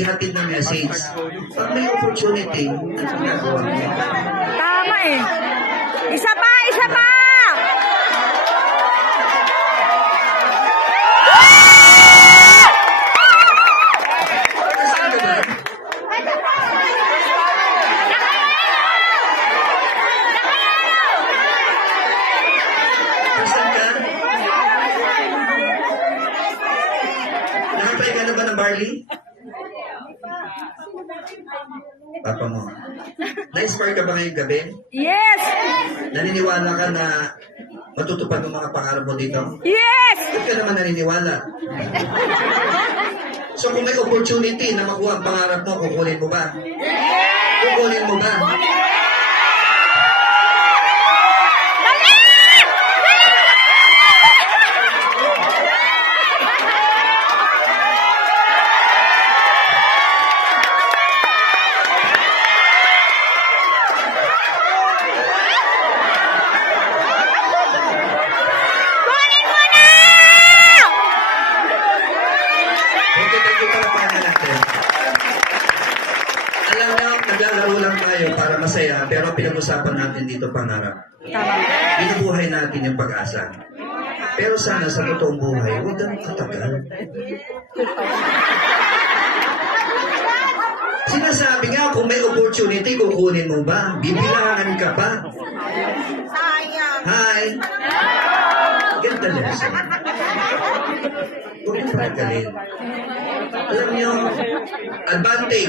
ihatid ng message. Pag may opportunity, ano ginagawa mo? Tama eh. Isa pa, isa pa! Saan ka ba? Saan ka? Nakapay ka na ba ng barley? Papa mo. Na-inspire ka ba ngayong gabi? Yes! Naniniwala ka na matutupad ang mga pangarap mo dito? Yes! Ba't ka naman naniniwala? So kung may opportunity na makuha ang pangarap mo, kukunin mo ba? Kukunin mo ba? Thank you pala para natin. Alam niyo, naglalaro lang tayo para masaya, pero pinag-usapan natin dito pangarap. Binubuhay natin yung pag-asa. Pero sana sa totoong buhay, huwag ganun katagal. Sinasabi nga, kung may opportunity, kukunin mo ba? Bibilangan ka ba? Hi! Ganda lesson. Huwag yung pagkalin. Alam niyo, advantage